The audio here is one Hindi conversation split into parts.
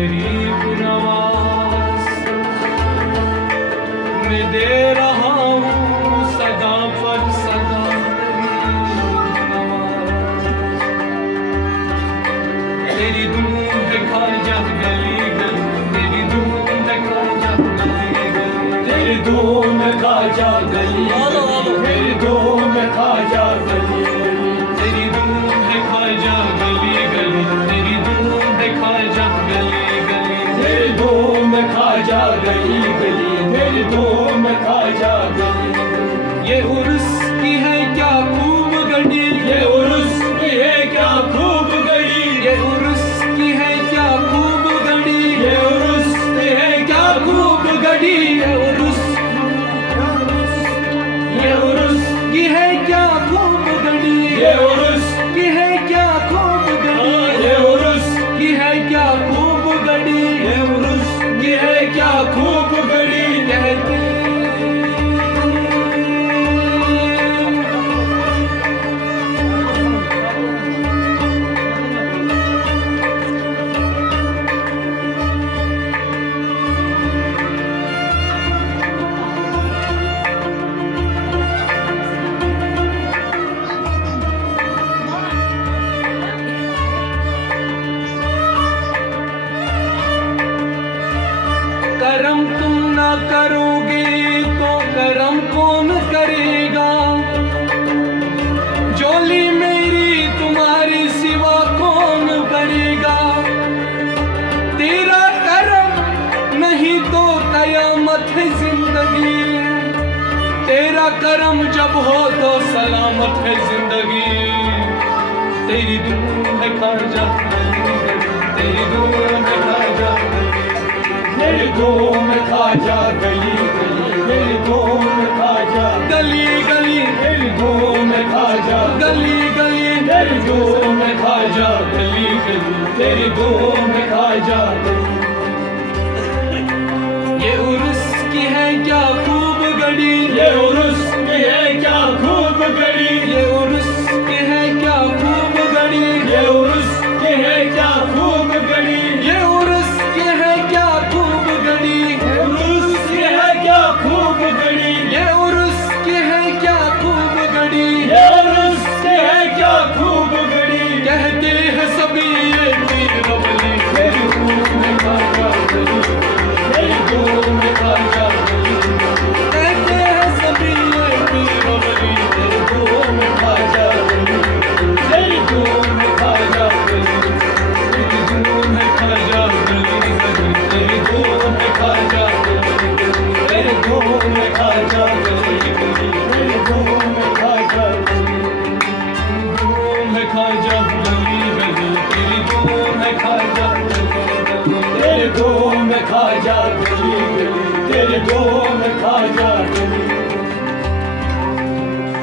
गरीब नवाज मैं दे रहा हूँ सदा पर सदा गरीब नवाज। तेरी धूम दिखा जा गली गली, तेरी धूम दिखा जा गली गली, तेरी धूम दिखा जा गली गली, तेरी धूम दिखा जा गली गली, तेरी धूम दिखा जा गली गली, तेरी धूम दिखा जा गली गली, तेरी धूम दिखा जा गली गली, तेरी धूम दिखा जा गली गली। ये उर्स की है क्या खूब गढ़ी, ये उर्स की है क्या खूब गढ़ी, ये उर्स की है क्या खूब गढ़ी, ये उर्स की है क्या खूब गढ़ी, ये उर्स की है क्या खूब गढ़ी, ये उर्स की है क्या खूब गढ़ी, ये उर्स की है क्या खूब गढ़ी, ये उर्स की है क्या खूब गढ़ी। कहते करम तुम ना करोगे तो करम कौन करेगा, झोली मेरी तुम्हारी सिवा कौन भरेगा। तेरा करम नहीं तो कयामत है जिंदगी, तेरा करम जब हो तो सलामत है जिंदगी। तेरी धूम दिखा जा तेरी धूम दिखा जा, तेरी धूम खा जा गली गली, तेरी धूम खा जा गली गली, तेरी धूम खा जा गली गली, तेरी धूम खा जा गली गली, तेरी धूम खा जा गली। ये उर्स की है क्या खूब गढ़ी, ये उर्स की है क्या खूब गढ़ी, ये उर्स की है क्या खूब गढ़ी, ये उर्स की है क्या खूब गढ़ी, ये उर्स की है क्या खूब गढ़ी, ये उर्स की है क्या खूब गढ़ी, ये उर्स की है क्या खूब गढ़ी, ये उर्स की है क्या खूब गढ़ी। कहते हैं सभी ये पीर बबली, तेरी धूम खा जा गली, तेरी धूम खा जा गली। कहते हैं सभी ये पीर बबली, तेरी धूम खा जा गली, तेरी धूम खा जा गली, तेरी धूम खा जा गली गली, तेरी धूम खा जा गली गली, तेरी धूम खा जा गली गली, तेरी धूम खा जा गली, धूम खा जा गली गली, तेरी धूम खा जा गली, तेरी धूम खा जा गली गली, तेरी धूम खा जा गली।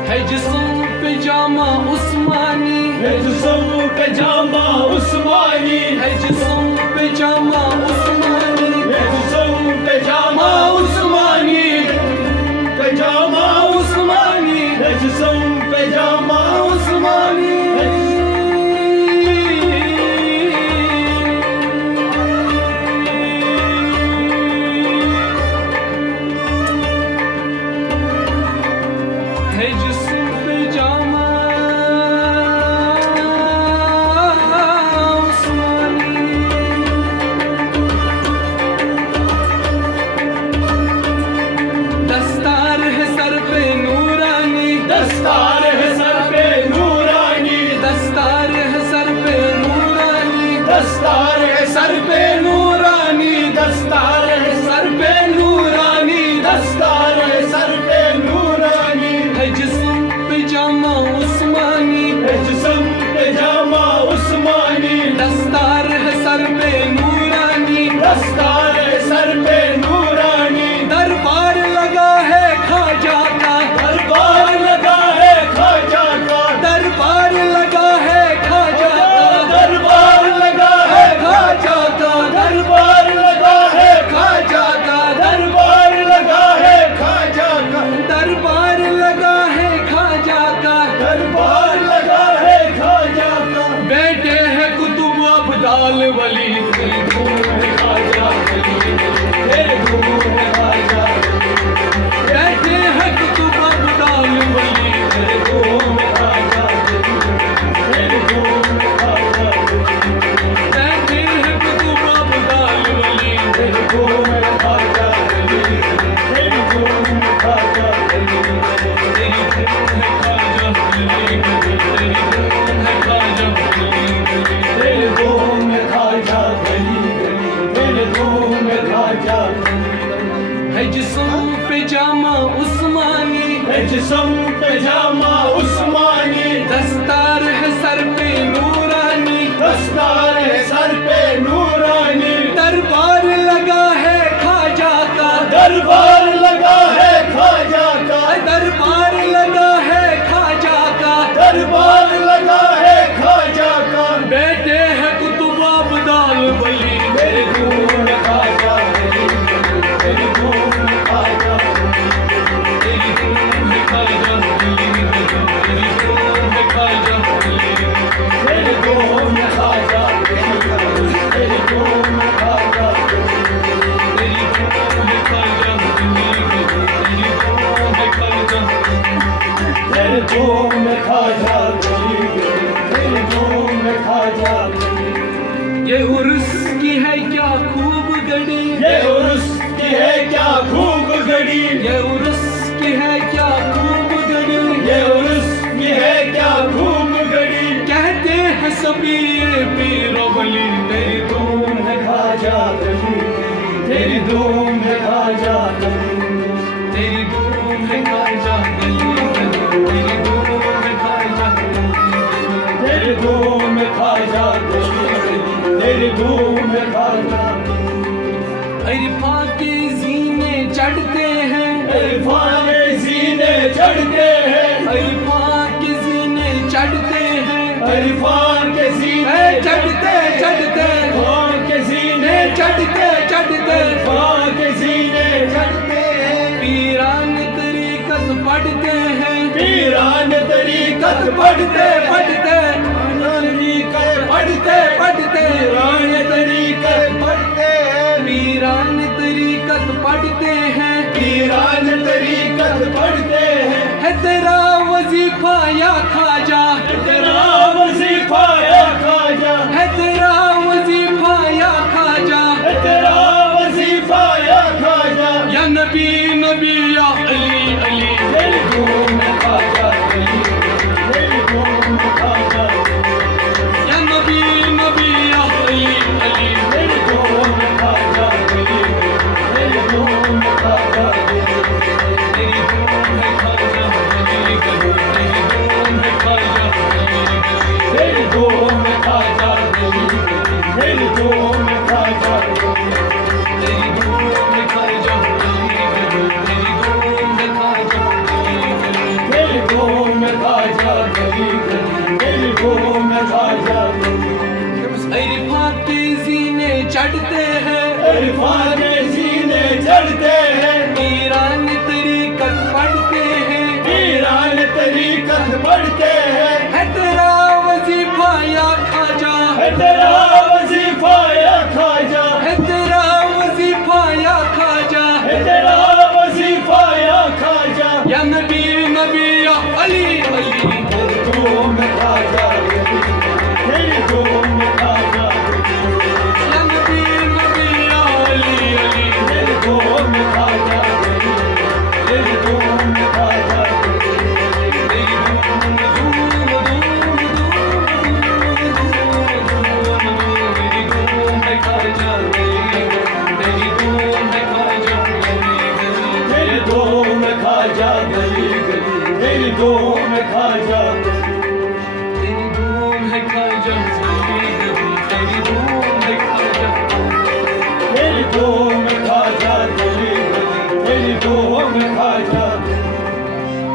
है जिस्म पे जामा उस्मानी, है जिस्म पे जामा उस्मानी, है जिस्म पे जामा उस्मानी, है जिस्म पे जामा उस्मानी, पे जामा उस्मानी, है जिस्म पे जामा उस्मानी। है जिस्म पे जामा उस्मानी, दस्तार है सर पे नूरानी, दस्तार है सर पे नूरानी, दस्तार है सर पे नूरानी, दस्तार है सर पे नूरानी, दस्तार है सर पे नूरानी, दस्तार है सर पे नूरानी। है जिस्म पे जामा उस्मानी, है जिस्म पे जामा उस्मानी, दस्तार है सर पे नूरानी, दस्तार है सर पे नूरानी। दरबार लगा है खाजा का, दरबार लगा है खाजा का, दरबार लगा है खाजा का, दरबार लगा है खाजा का, दरबार लगा है खाजा का, दरबार लगा है खाजा का, दरबार लगा है खाजा का, दरबार लगा है खाजा का। बैठे हैं कुतुब अब्दाल वली, तेरी धूम तेरी धूम है ख्वाजा बैठे हैं कुतुब अब्दाल वली तेरी धूम है ख्वाजा तेरी धूम है ख्वाजा बैठे हैं कुतुब अब्दाल वली तेरी धूम है ख्वाजा तेरी धूम है ख्वाजा तेरी धूम है ख्वाजा तेरे धूम में ख्वाजा गली गली तेरे धूम में ख्वाजा है जिस्म पे जामा उस्मानी है जिस्म पे जामा उस्मानी दस्तार है सर पे नूरानी दस्तार है सर पे नूरानी दरबार लगा है ख्वाजा का दरबार लगा है ख्वाजा का दरबार लगा है ख्वाजा का दरबार लगा है ख्वाजा का बैठे हैं कुतुब अब्दाल वली तेरे धूम में ख्वाजा तेरी धूम में ख्वाजा तेरी धूम में ख्वाजा तेरी धूम में ख्वाजा तेरी धूम में ख्वाजा तेरी धूम में ख्वाजा तेरी धूम में ख्वाजा तेरी धूम में ख्वाजा तेरी धूम में ख्वाजा ये उर्स की है क्या खूब घड़ी ये उर्स की है क्या खूब घड़ी ये उर्स की है क्या खूब घड़ी ये उर्स की है क्या खूब घड़ी कहते हैं सभी ये पीरो वली तेरी धूम है ख्वाजा तेरी धूम है ख्वाजा तेरी धूम है ख्वाजा तेरी धूम है ख्वाजा तेरी धूम है ख्वाजा तेरी धूम है ख्वाजा इरफान के जीने चढ़ते हैं इरफान के जीने चढ़ते हैं इरफान के जीने चढ़ते हैं इरफान के जीने चढ़ते चढ़ते इरफान के जीने चढ़ते चढ़ते इरफान के जीने चढ़ते पीरान तरीकत पढ़ते हैं पीरान तरीकत पढ़ते पढ़ते पढ़ते पढ़ते पीरान तरीकत पढ़ते पीरान तरीकत पढ़ते हैं पीरान तरीकत पढ़ते हैं है तेरा वजीफा या ख्वाजा है तेरा वजीफा या ख्वाजा है तेरा वजीफा या ख्वाजा है तेरा वजीफा या ख्वाजा या नबी नबी या अली अली तेरी धूम है ख्वाजा तेरी धूम है ख्वाजा या नबी नबी या अली अली तेरी धूम है ख्वाजा तेरी धूम है ख्वाजा तेरी धूम है ख्वाजा तेरी धूम है ख्वाजा तेरी धूम है ख्वाजा तेरी धूम है ख्वाजा तेरी धूम है ख्वाजा तेरी धूम है ख्वाजा तेरी धूम है ख्वाजा तेरी धूम है ख्वाजा इरफान के जीने चढ़ते हैं इरफान के जीने चढ़ते हैं पीरान तरीकत पढ़ते हैं पीरान तरीकत पढ़ते हैं है तेरा वजीफा या ख्वाजा है तेरा वजीफा या ख्वाजा है तेरा वजीफा या ख्वाजा है तेरा वजीफा या ख्वाजा या नबी नबी या अली अली तेरी धूम है ख्वाजा तेरी धूम है ख्वाजा या नबी नबी या अली अली तेरी धूम है ख्वाजा तेरी धूम है ख्वाजा तेरी धूम तेरी धूम है ख्वाजा तेरी धूम है ख्वाजा तेरी धूम है ख्वाजा गली गली तेरी धूम है ख्वाजा तेरी धूम है ख्वाजा तेरी धूम है ख्वाजा तेरी धूम है ख्वाजा तेरी धूम है ख्वाजा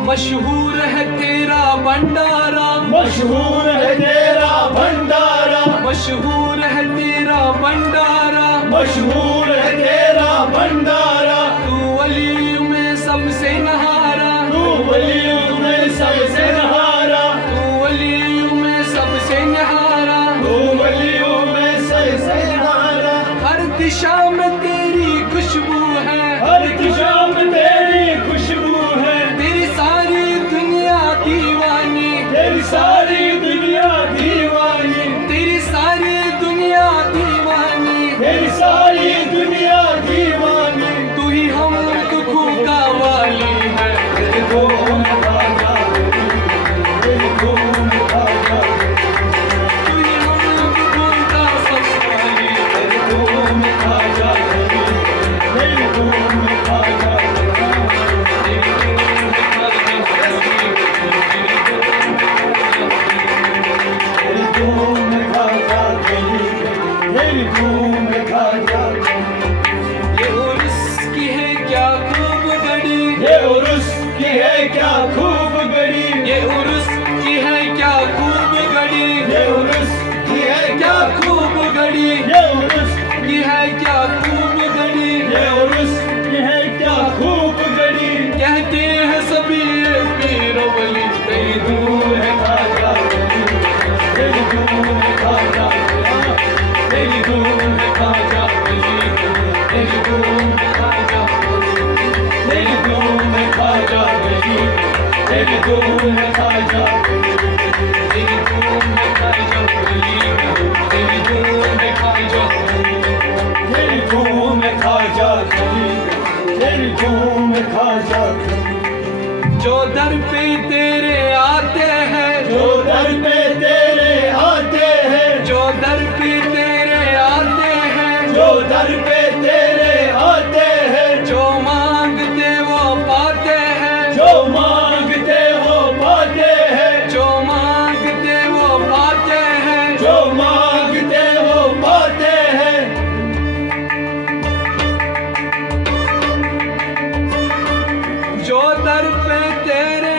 मशहूर है तेरा भंडारा मशहूर है तेरा भंडारा मशहूर है तेरा भंडारा मशहूर है तेरा भंडारा तू वलियों में सबसे नहारा तू वलियों में सबसे नहारा तू वलियों में सबसे नहारा तू वलियों में सबसे नहारा हर दिशा में धूम खाजा तेरी धूम खाजा तेरी धूम खाजा तेरी धूम खाजा ये उर्स की है क्या खूब गड़ी ये उर्स की है क्या खूब गड़ी ये उर्स की है क्या खूब गड़ी ये उर्स की है क्या खूब गड़ी ये उर्स की है क्या खूब गड़ी ये उर्स की है क्या खूब गड़ी कहते हैं सभी ये पीरो वली तेरी धूम है खाजा तेरी धूम है खाजा तेरी धूम है खाजा तेरी धूम है खाजा तेरी धूम है खाजा तेरी धूम है खाजा तेरी धूम है खाजा तेरी धूम है खाजा तेरी धूम है खाजा तेरी धूम है खाजा जो दर पे तेरे आते हैं जो दर पे तेरे आते हैं जो दर पे तेरे आते हैं जो दर पे तेरे आते हैं जो मांगते वो पाते हैं जो मांगते वो पाते हैं जो मांगते वो पाते हैं जो मांगते वो पाते हैं जो दर पे तेरे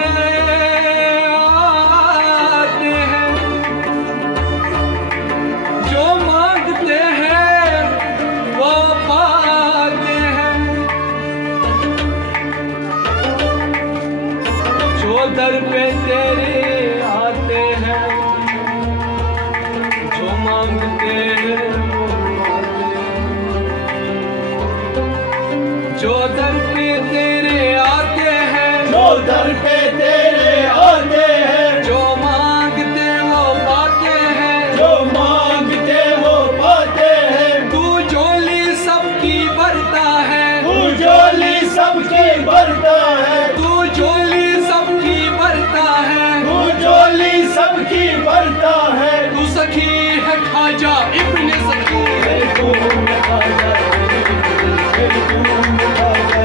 आते हैं जो मांगते हैं वो पाते हैं जो दर पे तेरे आते हैं जो मांगते हैं वो पाते हैं जो दर पे तेरे आते हैं जो दर पे तेरे आते हैं जो मांगते वो पाते हैं जो मांगते वो पाते हैं तू झोली सबकी भरता है तू झोली सबकी भरता है तू झोली सबकी भरता है तू झोली सबकी भरता है तू सखी है खाजा इब्ने सखी तेरी धूम खाजा तेरी धूम खाजा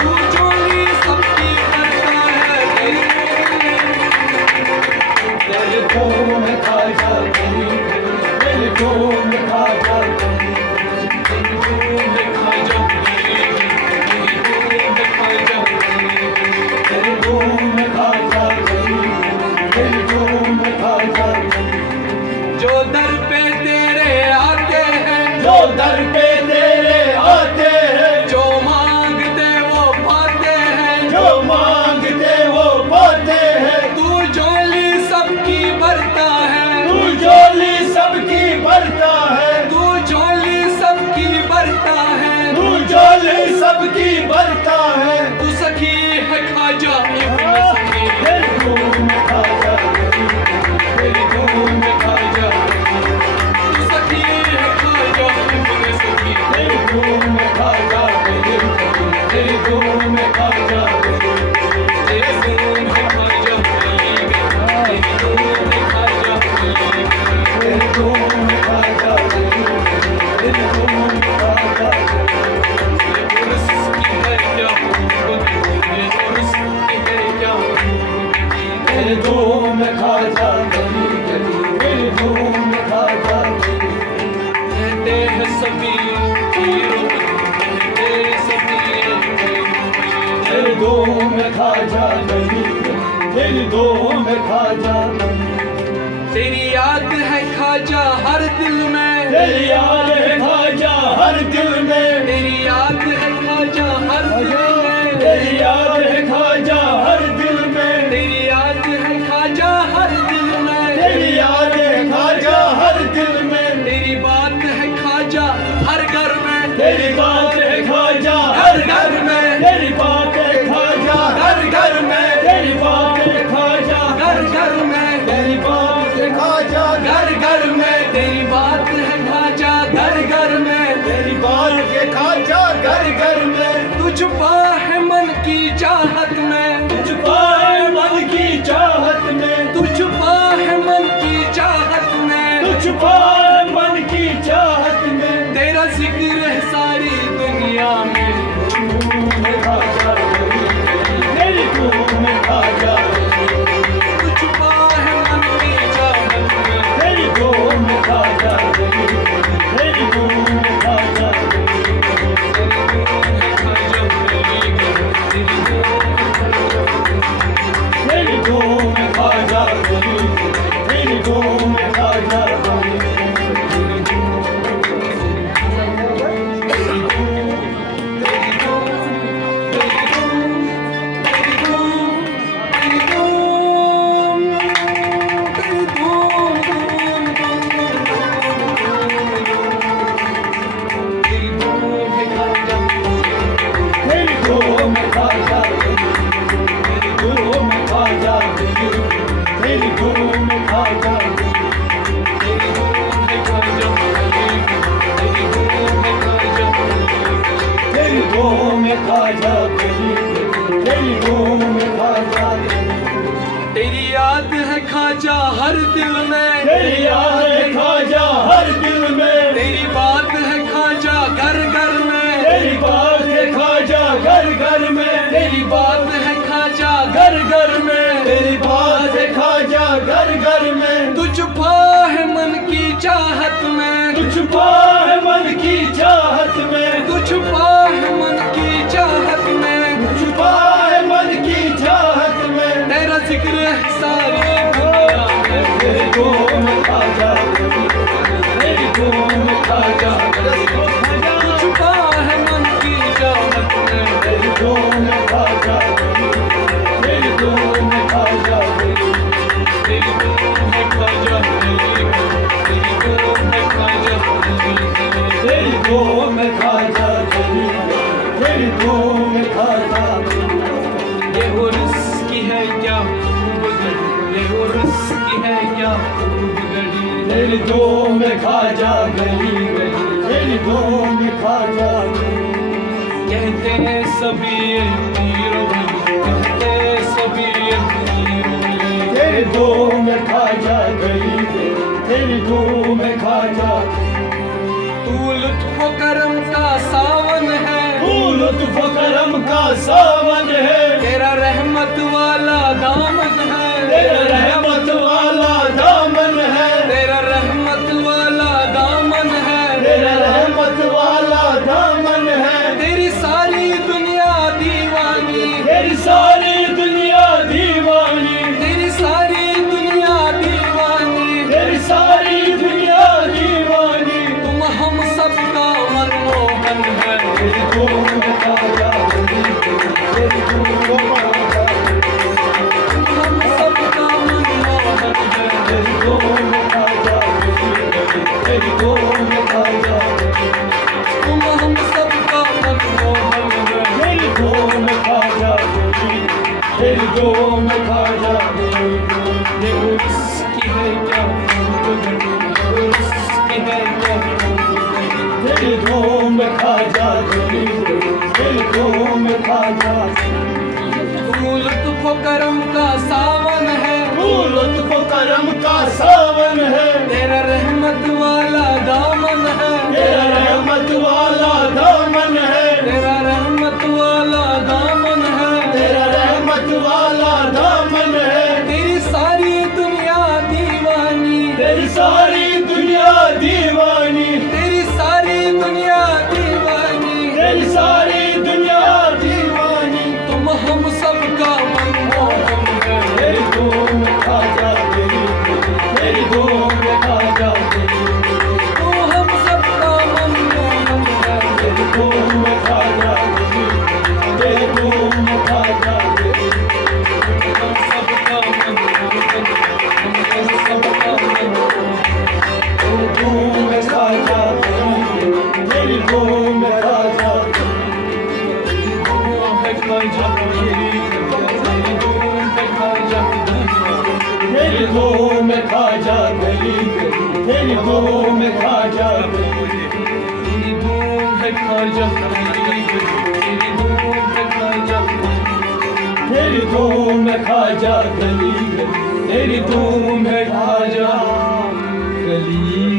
तू झोली सबकी भरता है तेरी धूम खाजा तेरी धूम खाजा तेरी धूम खाजा तेरी धूम खाजा तेरी धूम खाजा जो दर पे तेरे आते हैं जो दर पे तेरे आते हैं जो मांगते वो पाते हैं जो मांगते वो पाते हैं तू झोली सबकी भरता है तू झोली सबकी भरता है तू झोली सबकी भरता है तू झोली सबकी भरता है तू सखी है खाजा इब्ने सखी तेरी धूम खाजा तेरी धूम खाजा तू सखी है खाजा इब्ने सखी तेरी धूम खाजा तेरी धूम खाजा तेरी धूम खाजा तेरी धूम खाजा तेरी धूम खाजा तेरी धूम खाजा उर्स की है क्या उर्स की है क्या तेरी धूम खाजा तेरी धूम खाजा कहते हैं सभी पीरों कहते सभी तेरी धूम खाजा तेरी धूम खाजा तेरी याद है खाजा हर दिल में तेरी याद है खाजा हर दिल में तेरी याद है खाजा हर दिल में तेरी याद है खाजा हर दिल में तेरी याद है खाजा हर दिल में तेरी याद है खाजा हर दिल में तेरी बात है खाजा हर घर में तेरी बात है खाजा हर घर में तेरी बात है खाजा हर घर में तेरी बात है खाजा घर घर में तेरी बात है खाजा घर घर में तेरी बात है खाजा घर घर में तेरी बात है खाजा घर घर में तुझ पा है मन की चाहत में तुझ पा है मन की चाहत में तुझ पा है मन की चाहत में तुझ पा है मन की चाहत में बात है खाजा घर घर में, तेरी बात है खाजा घर घर में। तू छुपा है मन की चाहत में, तू छुपा है मन की चाहत में, तू छुपा है मन की चाहत में, तू छुपा है मन की चाहत में। तेरा जिक्र है सारी दुनिया में, तेरे को मैं खाजा तेरी को मैं खाजा तू छुपा है मन की चाहत में, तेरी को मैं खाजा तेरी को मैं खाजा तेरी को मैं खाजा तेरी को मैं खाजा तेरी को मैं खाजा तेरी को मैं खाजा। ये वो रिस्की है क्या खूब गढ़ी, ये वो रिस्की है क्या खूब गढ़ी। तेरी को मैं खाजा गली गली, तेरी को मैं खाजा। कहते हैं सभी ये हीरो हैं, कहते सभी ये हीरो हैं। तेरी को मैं खाजा गली गली, तेरी को मैं खाजा। तू लुत्फ करम का सावन है, तू लुत्फ करम का सावन है, तेरा रहमत वाला दामन है, तेरा रहमत वाला दामन है, तेरा रहमत वाला दामन है, तेरा रहमत वाला दामन है। तेरी सारी दुनिया दीवानी, तेरी सारी दुनिया दीवानी, तेरी सारी दुनिया दीवानी, तेरी सारी दुनिया दीवानी। तुम हम सबका मनमोहन है। तेरी को मैं खाजा तेरी को मैं खाजा, तुम हम सबका मनमोहन है। तेरी को मैं खाजा तेरी को मैं खाजा, तुम हम सबका मनमोहन है। तेरी को मैं खाजा तेरी को मैं खाजा। ये वो रिस्की है क्या खूब गढ़ी, ये वो रिस्की है क्या खूब गढ़ी। तेरी को मैं खाजा तेरी को मैं खाजा। तू लुत्फ करम का सावन है, तू लुत्फ करम का सावन है, तेरा रहमत वाला दामन है, तेरा रहमत वाला दामन है, तेरा रहमत वाला दामन है, तेरा रहमत वाला दामन है। तेरी सारी दुनिया दीवानी, तेरी सारी दुनिया दीवानी, तेरी सारी दुनिया दीवानी, तेरी सारी दुनिया दीवानी। तुम हम सबका मनमोहन है। तेरी को मैं खाजा तेरी को मैं खाजा तू हम सबका मनमोहन है। तेरी को मैं खाजा तेरी को मैं खाजा। हम सबका मनमोहन है, हम सबका मनमोहन है। तेरी को मैं खाजा तेरी को मैं खाजा। तेरी को मैं खाजा गली गली, तेरी को मैं खाजा गली। तेरी धूम है खाजा गली गली, तेरी धूम है खाजा गली। तेरी धूम में खाजा गली गली, तेरी धूम में खाजा गली